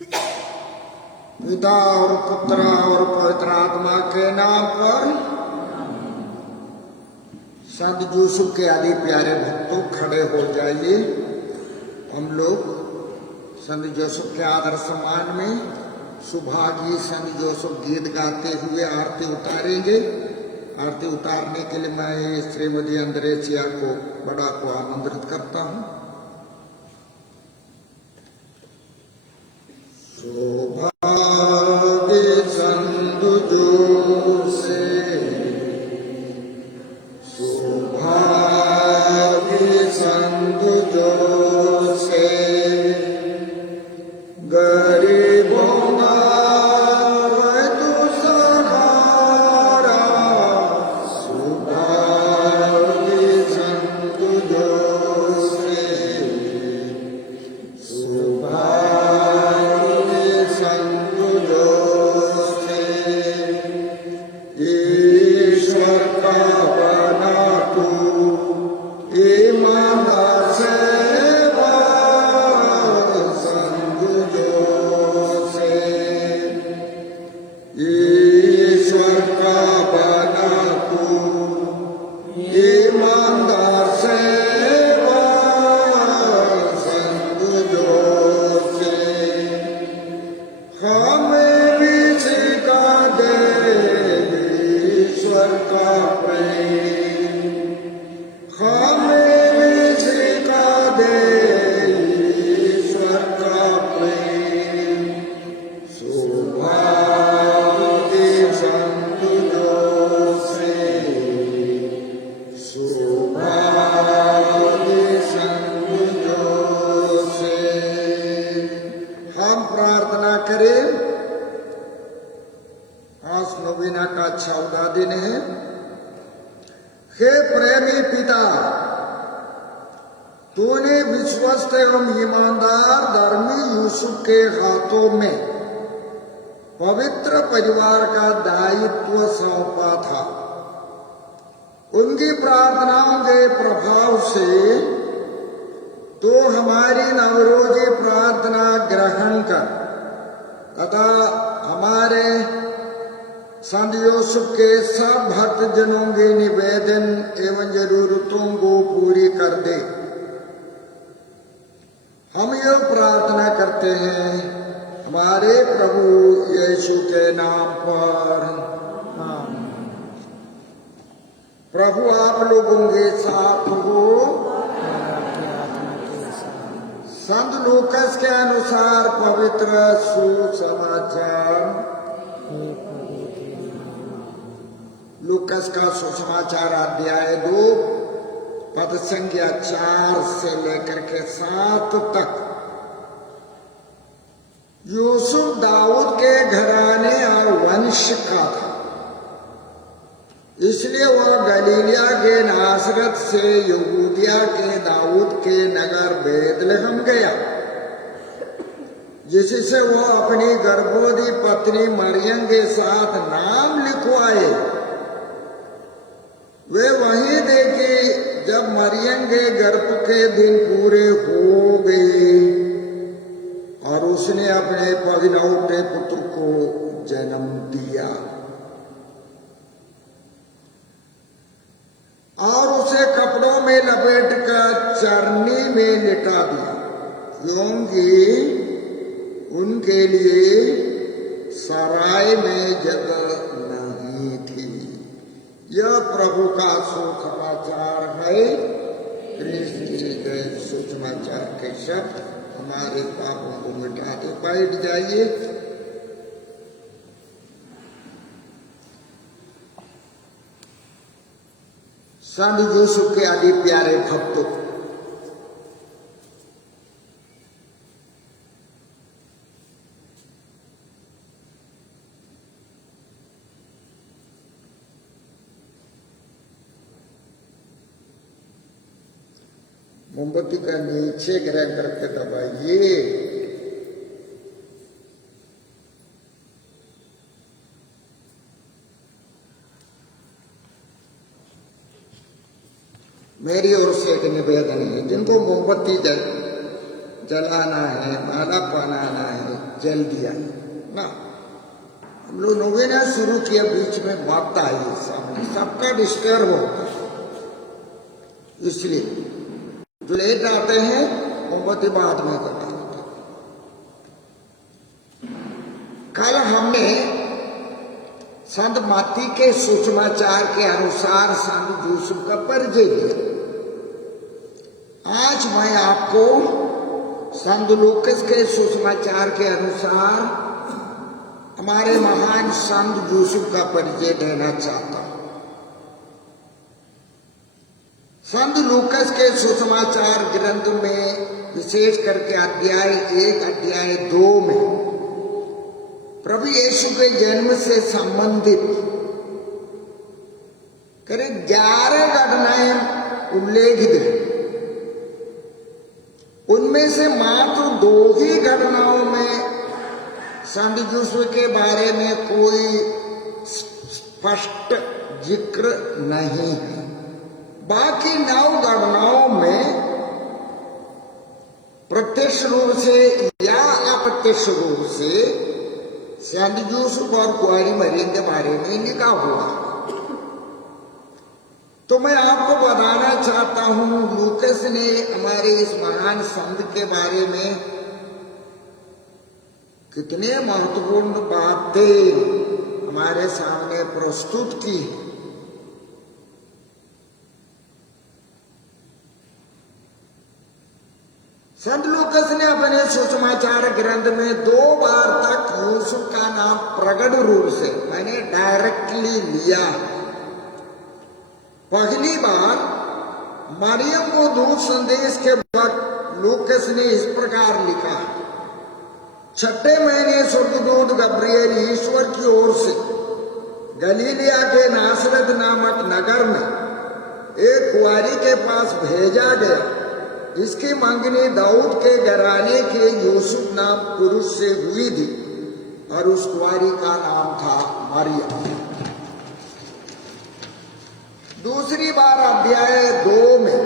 पिता और पुत्र और पवित्र आत्मा के नाम पर। संत यूसुफ के आदि प्यारे भक्तों खड़े हो जाइए। हम लोग संत यूसुफ के आदर सम्मान में सुभागी संत यूसुफ गीत गाते हुए आरती उतारेंगे। आरती उतारने के लिए मैं श्रीमती अंद्रेसिया को बड़ा को आमंत्रित करता हूँ। सौभाग्य संत यूसुफ, सौभाग्य संत यूसुफ, गरीबों तूने विश्वस्त एवं ईमानदार धर्मी यूसुफ के हाथों में पवित्र परिवार का दायित्व सौंपा था। उनकी प्रार्थनाओं के प्रभाव से तो हमारी नवरोजी प्रार्थना ग्रहण कर तथा हमारे संत यूसुफ के सब भक्तजनों के निवेदन एवं जरूरतों को पूरी कर दे। हम ये प्रार्थना करते हैं हमारे प्रभु यीशु के नाम पर। प्रभु आप लोगों के साथ हो। संत लूकस के अनुसार पवित्र सुसमाचार, लूकस का सुसमाचार अध्याय 2 पद संख्या 4 से लेकर के 7 तक। यूसुफ दाऊद के घराने और वंश का था, इसलिए वह गलीलिया के नासरत से यहूदिया के दाऊद के नगर बेतलहम गया, जिससे वह अपनी गर्भवती पत्नी मरियम के साथ नाम लिखवाए। वे वहीं देखी जब मरियम के गर्भ के दिन पूरे हो गए और उसने अपने पविनौटे पुत्र को जन्म दिया और उसे कपड़ों में लपेटकर चरनी में लिटा दिया, क्योंकि उनके लिए सराय में जगह नहीं थी। यह प्रभु का सुसमाचार है। कृष्ण जी के सुसमाचार के शब्द हमारे पापों को मिटाते। बैठ जाइए। संत यूसुफ के आदि प्यारे भक्तों, मोमबत्ती का नीचे ग्रह करके दबाइए। मेरी ओर से एक निवेदन है, जिनको मोमबत्ती जलाना है, माला पहनाना है, जल दिया ना। हम लोग नोवेना शुरू किया, बीच में बात आई सामने, सबका डिस्टर्ब होता है, इसलिए जो लेट आते हैं मोमबत्ती बाद में करते हैं। कल हमने संत माती के सुषमाचार के अनुसार संत यूसुफ का परिचय दिया। आज मैं आपको संत लूकास के सुषमाचार के अनुसार हमारे महान संत यूसुफ का परिचय देना चाहता हूं। संत लूकास के सुषमाचार ग्रंथ में विशेष करके अध्याय 1 अध्याय 2 में प्रभु यीशु के जन्म से संबंधित करीब 11 घटनाएं उल्लेखित हैं। उनमें से मात्र 2 ही घटनाओं में संत यूसुफ के बारे में कोई स्पष्ट जिक्र नहीं है। बाकी 9 घटनाओं में प्रत्यक्ष रूप से या अप्रत्यक्ष रूप से संत यूसुफ और कुंवारी मरियम के बारे में लिखा हुआ। तो मैं आपको बताना चाहता हूं, लूकास ने हमारे इस महान संत के बारे में कितने महत्वपूर्ण बातें हमारे सामने प्रस्तुत की। संत लूकास ने अपने सुषमाचार ग्रंथ में 2 बार तक यूसुफ का नाम प्रकट रूप से मैंने डायरेक्टली लिया। पहली बार मरियम को दूत संदेश के वक्त लूकास ने इस प्रकार लिखा, 6ठे महीने स्वर्गदूत गब्रिएल ईश्वर की ओर से गलीलिया के नासरत नामक नगर में एक कुंवारी के पास भेजा गया। इसकी मंगनी दाऊद के घराने के यूसुफ नाम पुरुष से हुई थी और उस कुंवारी का नाम था मरियम। दूसरी बार अध्याय 2 में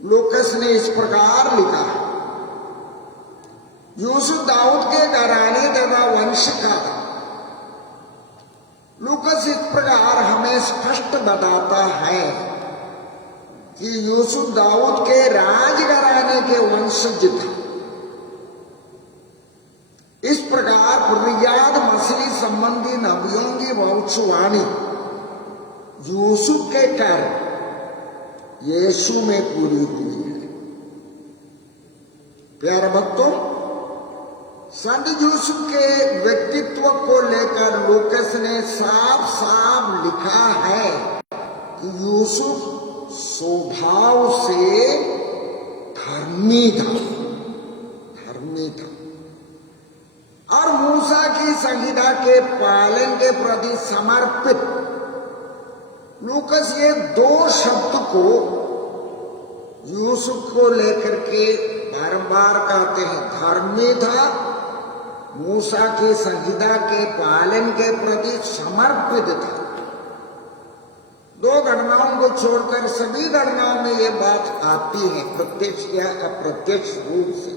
लूकास ने इस प्रकार लिखा, यूसुफ दाऊद के घराने तथा वंश का था। लूकास इस प्रकार हमें स्पष्ट बताता है कि यूसुफ दाऊद के राजघराने के वंशज था। इस प्रकार पुर्रियाद मसीह संबंधी नबियों की भविष्यवाणी यूसुफ के कारण यीशु में पूरी हुई है। प्यारे भक्तों, संत यूसुफ के व्यक्तित्व को लेकर लूकास ने साफ साफ लिखा है कि यूसुफ स्वभाव से धर्मी था और मूसा की संहिता के पालन के प्रति समर्पित। लूकास ये 2 शब्द को यूसुफ को लेकर के बारंबार कहते हैं, धर्मी था, मूसा की संहिता के पालन के प्रति समर्पित था। 2 घटनाओं को छोड़कर सभी घटनाओं में ये बात आती है, प्रत्यक्ष या अप्रत्यक्ष रूप से।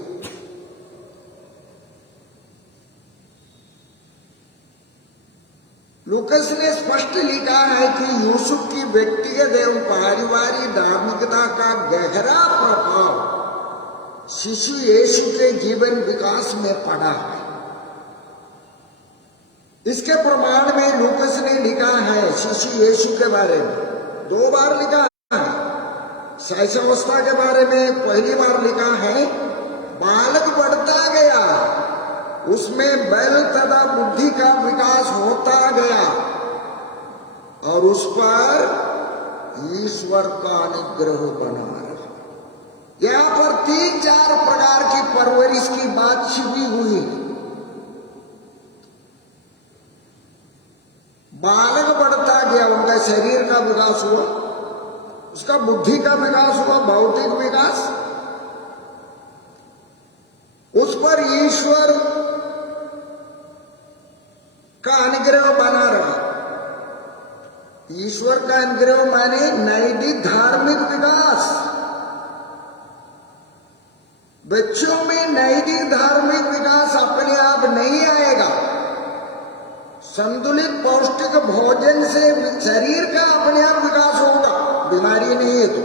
लूकास ने स्पष्ट लिखा है कि यूसुफ की व्यक्तिगत एवं पारिवारिक धार्मिकता का गहरा प्रभाव शिशु यीशु के जीवन विकास में पड़ा है। इसके प्रमाण में लूकास ने लिखा है शिशु यीशु के बारे में 2 बार लिखा है। शैशवावस्था के बारे में पहली बार लिखा है, बालक बढ़ता गया, उसमें बल तथा बुद्धि का विकास होता गया और उस पर ईश्वर का अनुग्रह बना रहा। यहाँ पर 3-4 प्रकार की परवरिश की बात छिपी हुई है। बालक बढ़ता गया, उनका शरीर का विकास हुआ, उसका बुद्धि का विकास हुआ, भौतिक विकास, उस पर ईश्वर का अनुग्रह बना रहा। ईश्वर का अनुग्रह माने नैतिक धार्मिक विकास। बच्चों में नैतिक धार्मिक विकास अपने आप नहीं आएगा। संतुलित पौष्टिक भोजन से शरीर का अपने आप विकास होगा, बीमारी नहीं है तो।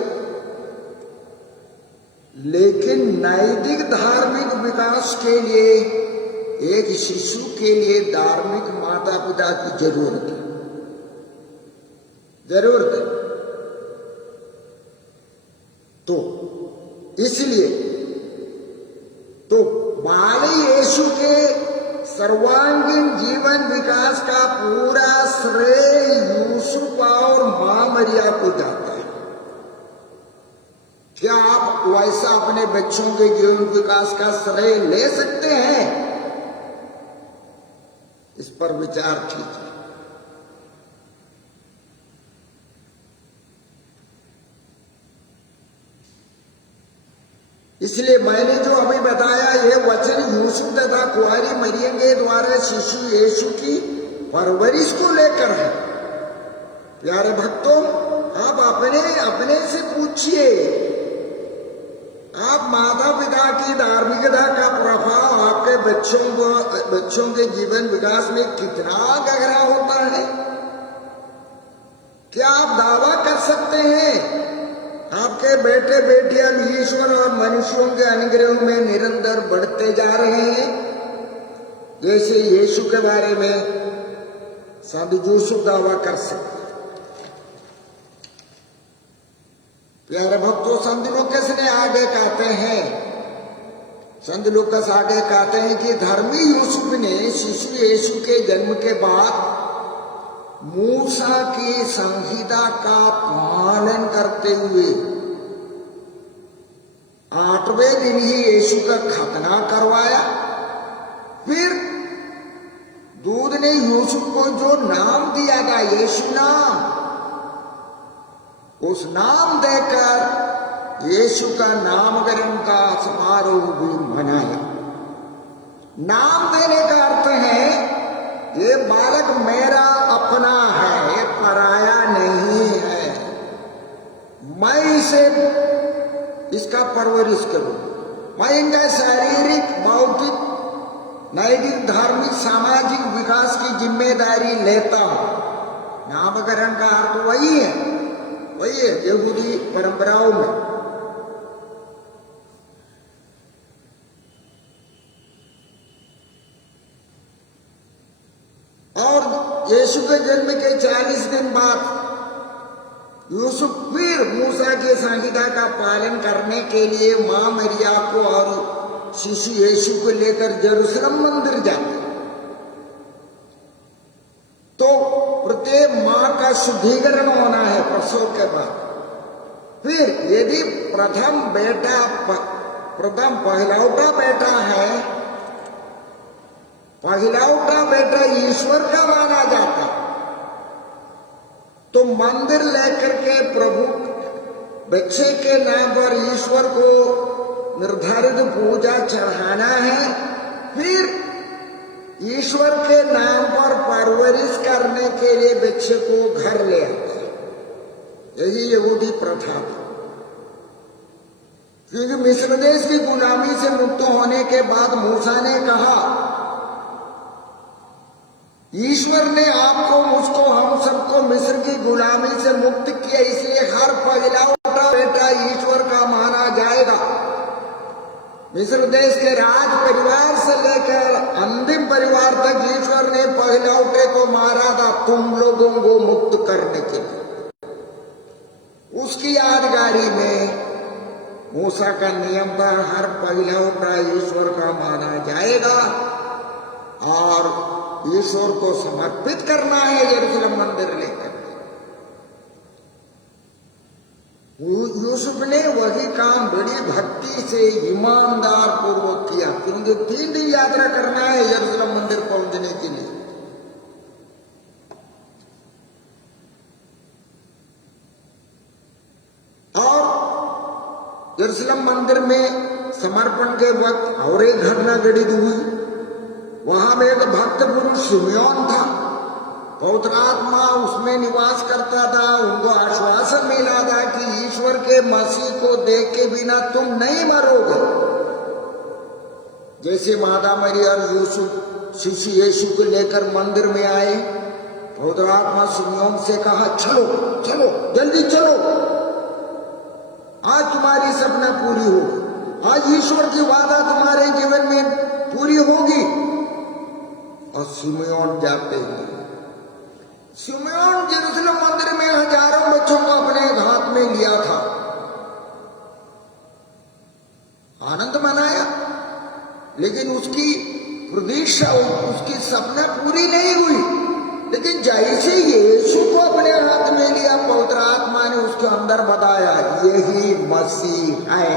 लेकिन नैतिक धार्मिक विकास के लिए एक शिशु के लिए धार्मिक माता पिता की जरूरत है, जरूरत है। तो इसलिए तो बाल यीशु के सर्वांगीण जीवन विकास का पूरा श्रेय यूसुफ और मां मरिया को जाता है। क्या आप वैसा अपने बच्चों के जीवन विकास का श्रेय ले सकते हैं? इस पर विचार कीजिए। इसलिए मैंने जो अभी बताया, ये वचन यूसुफ तथा कुंवारी मरियम के द्वारा शिशु यीशु की परवरिश को लेकर है। प्यारे भक्तों, आप अपने से पूछिए, आप माता पिता की धार्मिकता का प्रभाव आपके बच्चों के जीवन विकास में कितना गहरा होता है? क्या आप दावा कर सकते हैं आपके बेटे बेटियां ईश्वर और मनुष्यों के अनुग्रह में निरंतर बढ़ते जा रहे हैं, जैसे यीशु के बारे में संत यूसुफ दावा कर सकते? प्यारे भक्तों, संत लूकास ने आगे कहते हैं, संत लूकास आगे कहते हैं कि धर्मी यूसुफ ने शिशु यीशु के जन्म के बाद मूसा की संहिता का पालन करते हुए 8वें दिन ही यीशु का खतना करवाया। फिर दूध ने यूसुफ को जो नाम दिया था, यीशु नाम, उस नाम देकर यीशु का नामकरण का समारोह भी मनाया। नाम देने का अर्थ है ये बालक मेरा अपना है, ये पराया नहीं है, मैं इसे इसका परवरिश करूं, मैं इनका शारीरिक, भौतिक, नैतिक, धार्मिक, सामाजिक विकास की जिम्मेदारी लेता हूं। नामकरण का अर्थ वही है यहूदी परंपराओं में। और यीशु के जन्म के 40 दिन बाद यूसुफ फिर मूसा के संहिता का पालन करने के लिए मां मरिया को और शिशु यीशु को लेकर यरूशलेम मंदिर जाते। तो प्रत्येक मां का शुद्धिकरण होना है प्रसव के बाद। फिर यदि प्रथम पहलौठा बेटा है, पहलौठा बेटा ईश्वर का माना जाता, तो मंदिर लेकर के प्रभु बच्चे के नाम पर ईश्वर को निर्धारित पूजा चढ़ाना है। फिर ईश्वर के नाम पर परवरिश करने के लिए बच्चे को घर ले आते हैं। यही यहूदी प्रथा थी, क्योंकि मिस्र देश की गुलामी से मुक्त होने के बाद मूसा ने कहा, ईश्वर ने आपको, मुझको, हम सबको मिस्र की गुलामी से मुक्त किया, इसलिए हर पहलौठा बेटा ईश्वर का माना जाएगा। मिस्र देश के राज परिवार से लेकर अंतिम परिवार तक ईश्वर ने पहलौठे को मारा था तुम लोगों को मुक्त करने के लिए। उसकी यादगारी में मूसा का नियम पर हर पहलौठा ईश्वर का माना जाएगा और ईश्वर को समर्पित करना है यरूशलेम मंदिर लेकर। यूसुफ ने वही काम बड़ी भक्ति से ईमानदार पूर्वक किया, क्योंकि 3 दिन यात्रा करना है यरूशलेम मंदिर पहुंचने के लिए। और यरूशलेम मंदिर में समर्पण के वक्त और एक घटना घटित हुई। वहां में एक भक्त पुरुष शिमयोन था, पवित्र आत्मा उसमें निवास करता था। उनको आश्वासन मिला था कि ईश्वर के मसीह को देख के बिना तुम नहीं मरोगे। जैसे माता मरियम और यूसुफ शिशु यीशु को लेकर मंदिर में आए, पवित्र आत्मा सिमोन से कहा, चलो चलो जल्दी चलो, आज तुम्हारी सपना पूरी होगी, आज ईश्वर की वादा तुम्हारे जीवन में पूरी होगी। और सिमोन जाते हैं। सिमोन यरूशलेम मंदिर में हजारों बच्चों को अपने हाथ में लिया था, आनंद मनाया, लेकिन उसकी प्रतीक्षा, उसकी सपना पूरी नहीं हुई। लेकिन जैसे यीशु को अपने हाथ में लिया, पवित्र आत्मा ने उसके अंदर बताया, यही मसीह है,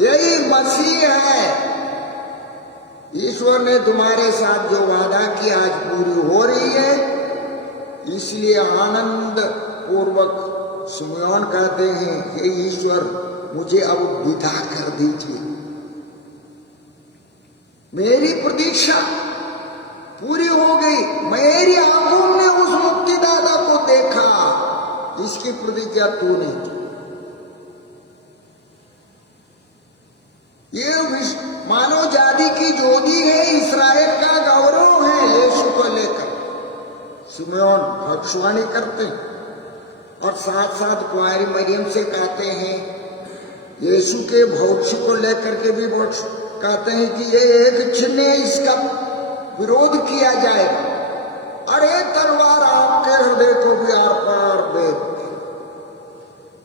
यही मसीह है। ईश्वर ने तुम्हारे साथ जो वादा किया आज पूरी हो रही है, इसलिए आनंद पूर्वक सिमोन कहते हैं, हे ईश्वर मुझे अब विदा कर दीजिए, मेरी प्रतीक्षा पूरी हो गई, मेरी आंखों ने उस मुक्तिदाता को देखा जिसकी प्रतिज्ञा तूने की। ये मानव जाति की ज्योति है, इस्राएल का गौरव है। यीशु को लेकर सिमोन भविष्यवाणी करते हैं और साथ साथ कुंवारी मरियम से कहते हैं, यीशु के भविष्य को लेकर के भी कहते हैं कि ये एक चिन्ह है, इसका विरोध किया जाए और एक तलवार आपके हृदय को भी आर पार दे।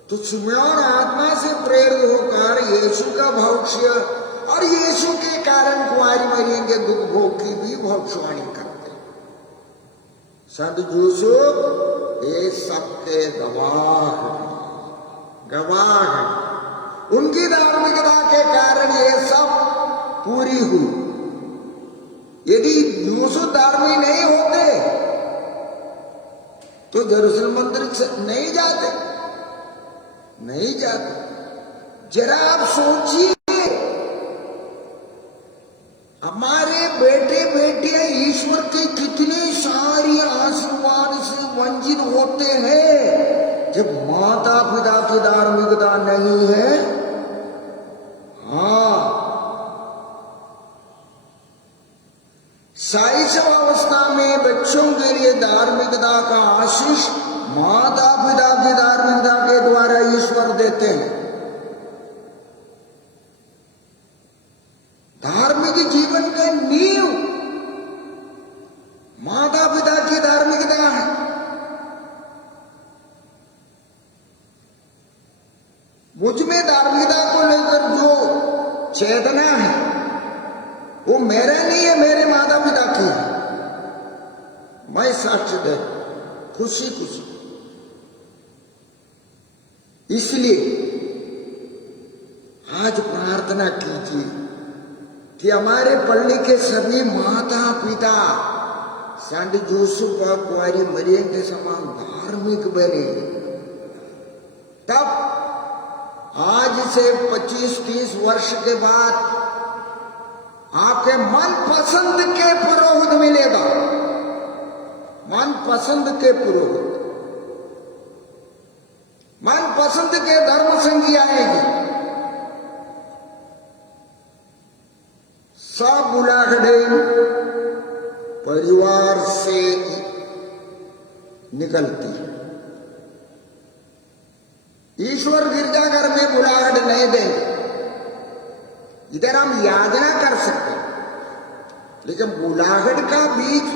तो सिमोन आत्मा से प्रेरित होकर यीशु का भविष्य और यीशु के कारण कुंवारी मरियम के दुख भोग की भी भविष्यवाणी करते। संत यूसुफ ये सबके गवाह हैं, उनकी धार्मिकता के कारण ये सब पूरी हुई। यदि यूसुफ धार्मिक नहीं होते तो यरूशलेम मंदिर से नहीं जाते। जरा आप सोचिए, हमारे बेटे बेटियां ईश्वर के कितने सारी आशीर्वाद से वंचित होते हैं जब माता पिता की धार्मिकता नहीं है। हाँ, शैशव अवस्था में बच्चों के लिए धार्मिकता का आशीष माता पिता की धार्मिकता के द्वारा ईश्वर देते हैं। धार्मिक जीवन का नींव माता पिता की धार्मिकता है। मुझ में धार्मिकता को लेकर जो चेतना है वो मेरा नहीं है, मेरे माता पिता की है। मैं साक्ष्य दे खुशी खुशी। इसलिए आज प्रार्थना कीजिए कि हमारे पल्ली के सभी माता पिता संत यूसुफ और कुंवारी मरियम के समान धार्मिक बने। तब आज से 25-30 वर्ष के बाद आपके मन पसंद के पुरोहित मिलेगा, मन पसंद के पुरोहित, मन पसंद के धर्म संगी आएगी। सब बुलाहटे परिवार से निकलती। ईश्वर गिरजाघर में बुलाहट नहीं देंगे। इधर हम याचना कर सकते हैं, लेकिन बुलाहट का बीज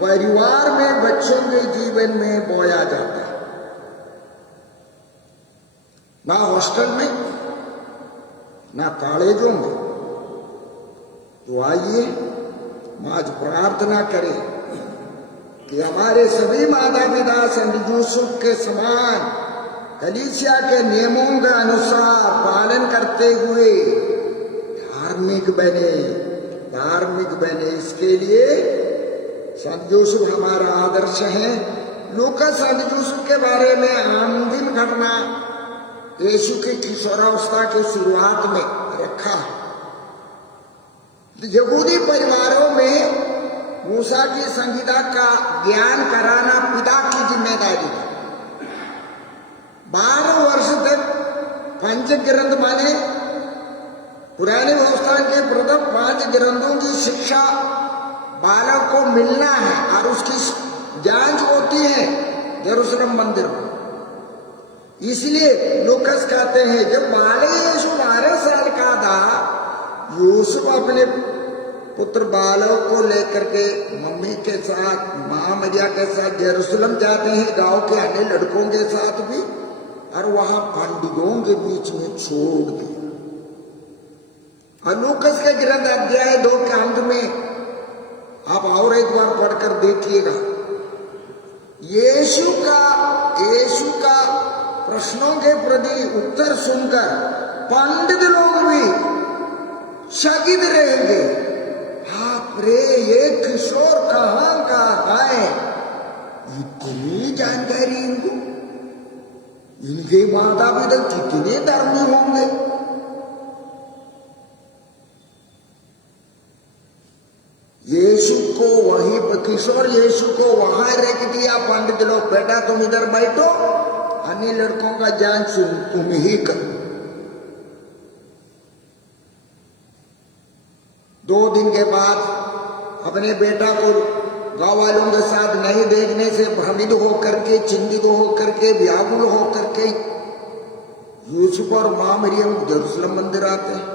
परिवार में बच्चों के जीवन में बोया जाता है, ना हॉस्टल में ना कॉलेजों में। तो आइए हम आज प्रार्थना करें कि हमारे सभी माता पिता संत यूसुफ के समान कलीसिया के नियमों के अनुसार पालन करते हुए धार्मिक बने। इसके लिए संत यूसुफ हमारा आदर्श है। लूका संत यूसुफ के बारे में अंतिम घटना यीशु के किशोरावस्था की शुरुआत में रखा है। यहूदी परिवारों में मूसा की संहिता का ज्ञान कराना पिता की जिम्मेदारी है। 12 वर्ष तक पंच ग्रंथ बने पुराने व्यवस्था के प्रथम 5 ग्रंथों की शिक्षा बालक को मिलना है और उसकी जांच होती है यरूशलेम मंदिर में। इसलिए लूकस कहते हैं जब बालक यीशु 12 साल का था, यूसुफ अपने पुत्र बालक को लेकर के मम्मी के साथ, माँ मरिया के साथ यरूशलेम जाते हैं, गांव के अन्य लड़कों के साथ भी, और वहां पंडितों के बीच में छोड़ दिया। और लूकस के ग्रंथ अध्याय 2 के अंत में आप और एक बार पढ़कर देखिएगा, यीशु का प्रश्नों के प्रति उत्तर सुनकर पंडित लोग भी चकित रहेंगे। आप रे, ये किशोर कहाँ का है, इतनी जानकारी इनको, इनके माता पिता कितने धर्मी होंगे। यीशु को वहीं किशोर यीशु को वहां रख दिया पंडित लोग, बेटा तुम इधर बैठो, अन्य लड़कों का जांच तुम ही करो। 2 दिन के बाद अपने बेटा को गांव वालों के साथ नहीं देखने से भ्रमित होकर के, चिंतित होकर के, व्याकुल होकर के यूसुफ और मां मरियम यरूशलेम मंदिर आते हैं।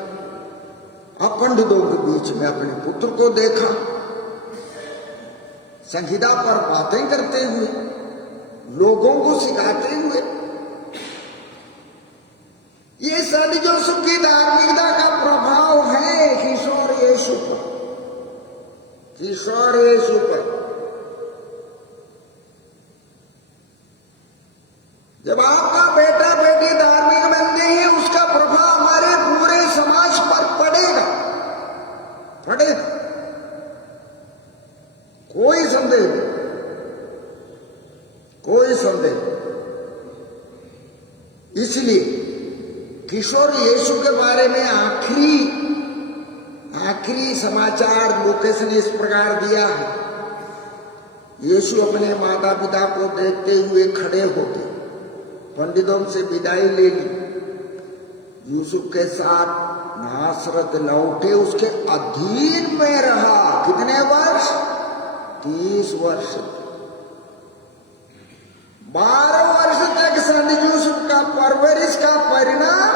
अब पंडितों के बीच में अपने पुत्र को देखा, संहिता पर बातें करते हुए, लोगों को सिखाते हुए। ये संत यूसुफ की धार्मिकता का प्रभाव है किशोर यीशु पर, किशोर यीशु पर। जब आपका बेटा बेटी धार्मिक बनते हैं, उसका प्रभाव हमारे पूरे समाज पर पड़ेगा। कोई संदेह इसलिए किशोर यीशु के बारे में आखिरी समाचार लूकास ने इस प्रकार दिया है। यीशु अपने माता पिता को देखते हुए खड़े हो गए, पंडितों से विदाई ले ली, यूसुफ के साथ नासरत लौटे, उसके अधीन में रहा। कितने वर्ष? 30 वर्ष। 12 वर्ष तक संत यूसुफ का परवरिश का परिणाम,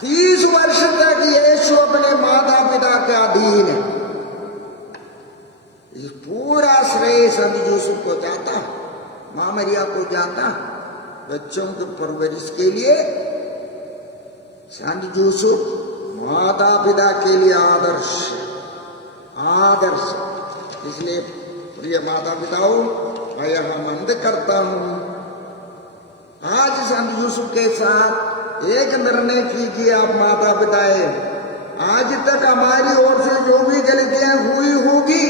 30 वर्ष तक यीशु अपने माता पिता के अधीन है। इस पूरा श्रेय संत यूसुफ को जाता, मां मरिया को जाता। बच्चों के परवरिश के लिए संत यूसुफ माता पिता के लिए आदर्श। इसलिए प्रिय माता पिताओं, मैं यह मंद करता हूं, आज संत यूसुफ के साथ एक निर्णय कीजिए आप माता पिताएं। आज तक हमारी ओर से जो भी गलतियां हुई होगी,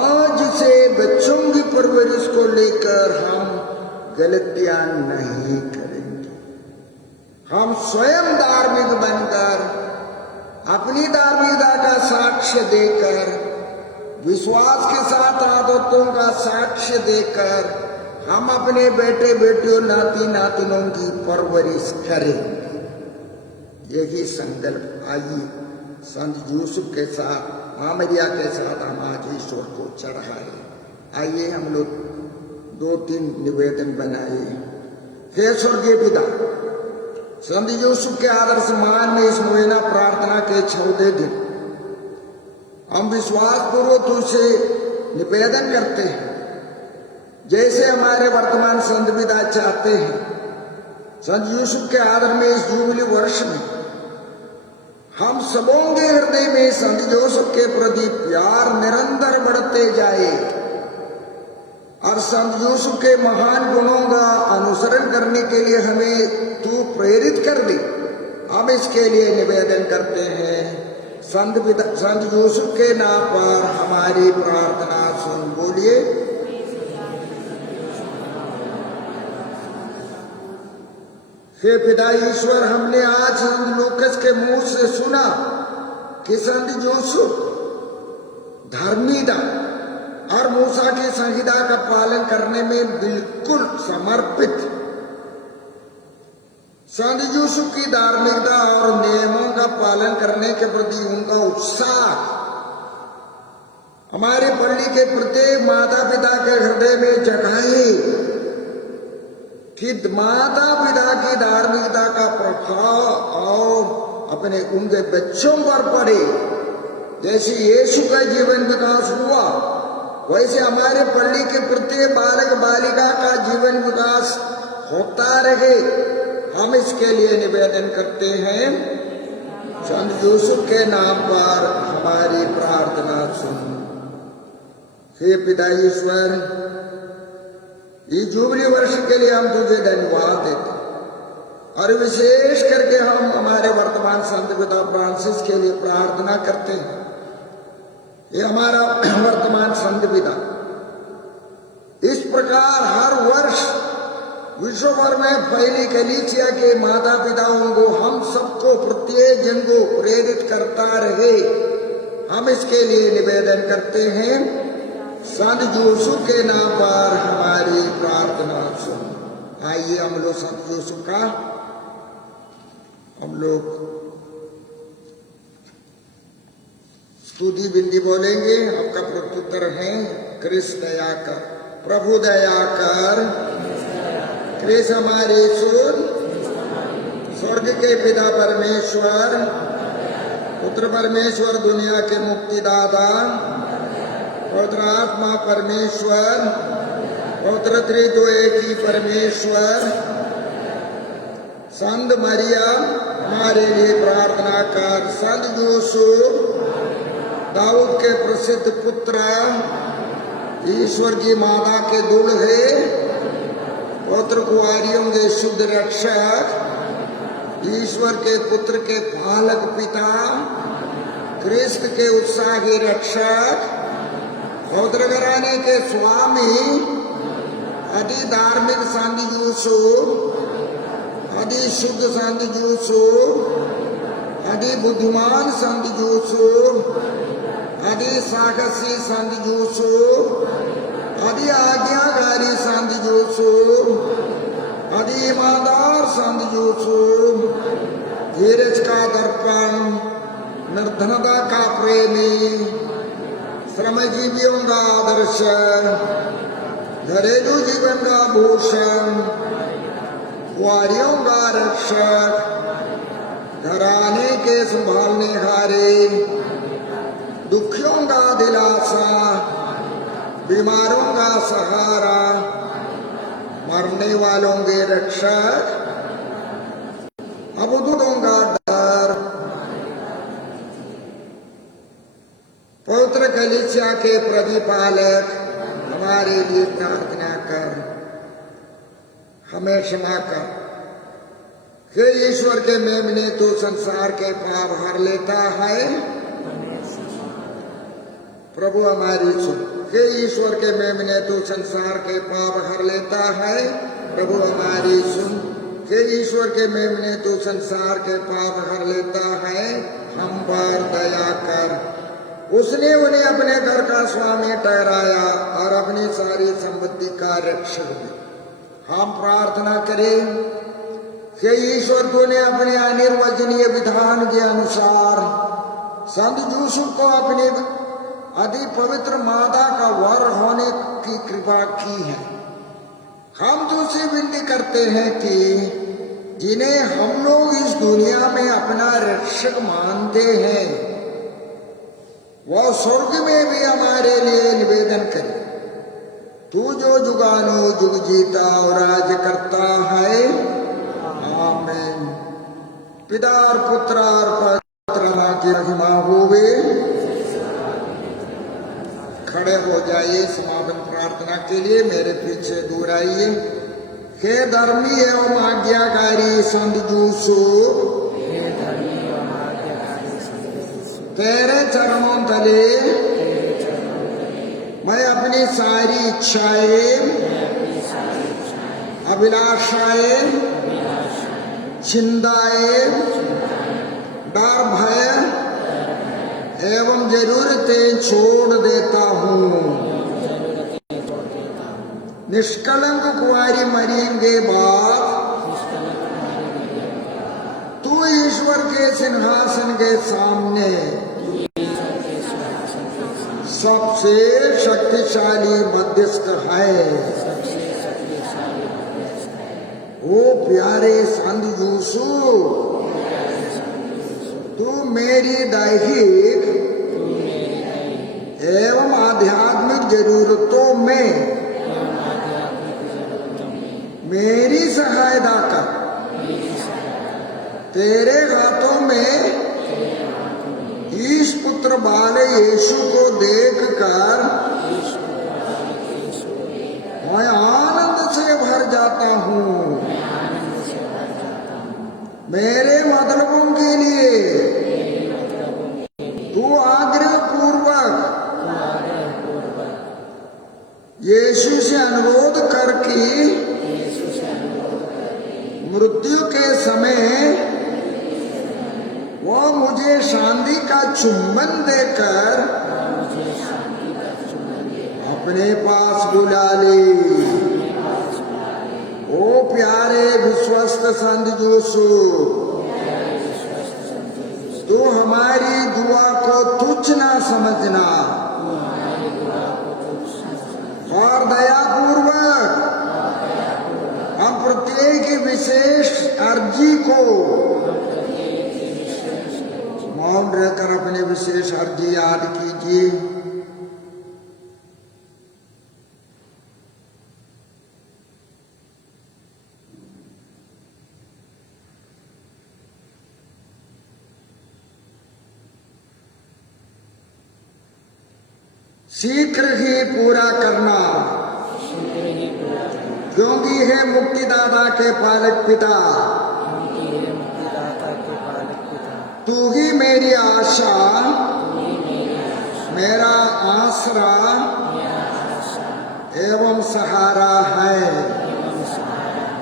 आज से बच्चों की परवरिश को लेकर हम गलतियां नहीं करेंगे। हम स्वयं धार्मिक बनकर, अपनी धार्मिकता का साक्ष्य देकर, विश्वास के साथ आदतों का साक्ष्य देकर हम अपने बेटे बेटियों, नाती नातिनों की परवरिश करें। यही संकल्प आइए संत यूसुफ के साथ, मां मरिया के साथ हम आज ईश्वर को चढ़ाए। आइए हम लोग 2-3 निवेदन बनाए। हे स्वर्गीय पिता, संत यूसुफ के आदर्श मान में इस महीना प्रार्थना के 14 दिन हम विश्वास पूर्वक तुझसे निवेदन करते हैं, जैसे हमारे वर्तमान संत पिता चाहते हैं, संत यूसुफ के आदर में इस जुबली वर्ष में हम सबों के हृदय में संत यूसुफ के प्रति प्यार निरंतर बढ़ते जाए और संत यूसुफ के महान गुणों का अनुसरण करने के लिए हमें तू प्रेरित कर दे। हम इसके लिए निवेदन करते हैं। संत यूसुफ के नाम पर हमारी प्रार्थना सुन। बोलिए। हे पिता ईश्वर, हमने आज संत लूकास के मुंह से सुना कि संत यूसुफ धर्मी था और मूसा की संहिता का पालन करने में बिल्कुल समर्पित। संत यूसुफ की धार्मिकता और नियमों का पालन करने के प्रति उनका उत्साह हमारे पल्ली के प्रत्येक माता पिता के हृदय में जगाए कि माता पिता की धार्मिकता का प्रभाव और अपने उनके बच्चों पर पड़े। जैसे यीशु का जीवन विकास हुआ वैसे हमारे पल्ली के प्रत्येक बालक बालिका का जीवन विकास होता रहे। हम इसके लिए निवेदन करते हैं। संत यूसुफ के नाम पर हमारी प्रार्थना सुन। हे पिता ईश्वर, इस जुबली वर्ष के लिए हम तुझे धन्यवाद देते और विशेष करके हम हमारे वर्तमान संत पिता फ्रांसिस के लिए प्रार्थना करते हैं। ये हमारा वर्तमान संत पिता इस प्रकार हर वर्ष विश्व भर में फैली कलीसिया के माता पिताओं को हम सबको प्रत्येक जन को प्रेरित करता रहे। हम इसके लिए निवेदन करते हैं। संत यूसुफ के नाम पर हमारी प्रार्थना सुन। आइए हम लोग संत यूसुफ का हम लोग स्तुति बिंदी बोलेंगे। आपका प्रत्युत्तर है कृष्ण दया कर, प्रभु दया कर, कृष्ण हमारे ईश्वर, स्वर्ग के पिता परमेश्वर, पुत्र परमेश्वर, दुनिया के मुक्तिदाता, पवित्र आत्मा परमेश्वर, पवित्र त्रित्व एक ही परमेश्वर, संत मरिया हमारे लिए प्रार्थना कर। संत यूसुफ दाऊद के प्रसिद्ध पुत्र, ईश्वर की माता के दूल्हे, पवित्र कुंवारियों के शुद्ध रक्षक, ईश्वर के पुत्र के पालक पिता, क्रिस्त के उत्साही रक्षक, पवित्र घराने के स्वामी, अति धार्मिक संत यूसुफ, अति शुद्ध संत यूसुफ, अति बुद्धिमान संत यूसुफ, अति साहसी संत यूसुफ, अति आज्ञाकारी संत यूसुफ, अति ईमानदार संत यूसुफ, धीरज का दर्पण, निर्धनता का प्रेमी, श्रमजीवियों का आदर्श, घरेलू जीवन का भूषण, कुंवारियों का रक्षक, घराने के संभालने हारे, दुखियों का दिलासा, बीमारों का सहारा, मरने वालों के रक्षक, अबूतों का डर, पवित्र कलीसिया के प्रतिपालक हमारे लिए प्रार्थना कर, हमें क्षमा कर। हे ईश्वर के मेमने तो संसार के पाप हर लेता है, प्रभु हमारी सुन। हे ईश्वर के मेमने तो संसार के पाप हर लेता है, प्रभु हमारी सुन। हे ईश्वर के मेमने तो संसार के पाप हर लेता है, हम पर दया कर। उसने उन्हें अपने घर का स्वामी ठहराया और अपनी सारी संपत्ति का रक्षक भी। हम प्रार्थना करें कि ईश्वर तूने अपने अनिर्वचनीय विधान के अनुसार संत यूसुफ को अपनी अति पवित्र माता का वर होने की कृपा की है। हम तुझसे विनती करते हैं कि जिन्हें हम लोग इस दुनिया में अपना रक्षक मानते हैं वह स्वर्ग में भी हमारे लिए निवेदन करे। तू जो जुगानो जुग जीता और राज करता है, आमीन। पिता और पुत्र और पवित्र की महिमा होवे। खड़े हो जाइए समापन प्रार्थना के लिए, मेरे पीछे दूर आइए। हे धर्मी एवं आज्ञाकारी संत यूसुफ, तेरे चरणों तले मैं अपनी सारी इच्छाएं, अभिलाषाएं, चिंताएं, डर भय एवं जरूरतें छोड़ देता हूँ। निष्कलंक कुंवारी मरियम के बाद तू ईश्वर ईश्वर के सिंहासन के सामने सबसे शक्तिशाली मध्यस्थ है। ओ प्यारे संत यूसुफ, तू मेरी दैहिक एवं आध्यात्मिक जरूरतों में मेरी सहायता कर। तेरे हाथों में इस पुत्र बाले यीशु को देखकर मैं आनंद से भर जाता हूँ। मेरे मतलबों के लिए तू आग्रह पूर्वक यीशु से अनुरोध करके मृत्यु के समय वो मुझे शांति का चुंबन देकर अपने पास बुला ले। ओ प्यारे विश्वस्त संत यूसुफ, तू हमारी दुआ को तुच्छ ना समझना और दयापूर्वक हम प्रत्येक विशेष अर्जी को मौन रहकर अपने विशेष अर्जी याद कीजिए। शीघ्र ही पूरा करना, क्योंकि है मुक्तिदाता के पालक पिता, तू ही मेरी आशा, मेरा आसरा एवं सहारा है।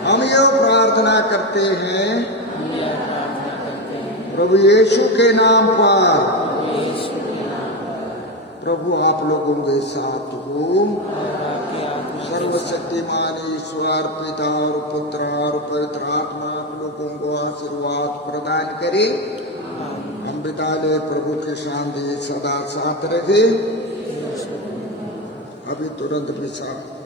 हम ये प्रार्थना करते हैं प्रभु यीशु के नाम पर। प्रभु आप लोगों के साथ हो। सर्वशक्तिमान ईश्वर पिता और पुत्र और पवित्र आत्मा आप लोगों को आशीर्वाद प्रदान करे। हम विद्यालय प्रभु की शांति सदा साथ रहे। अभी तुरंत विश्राम।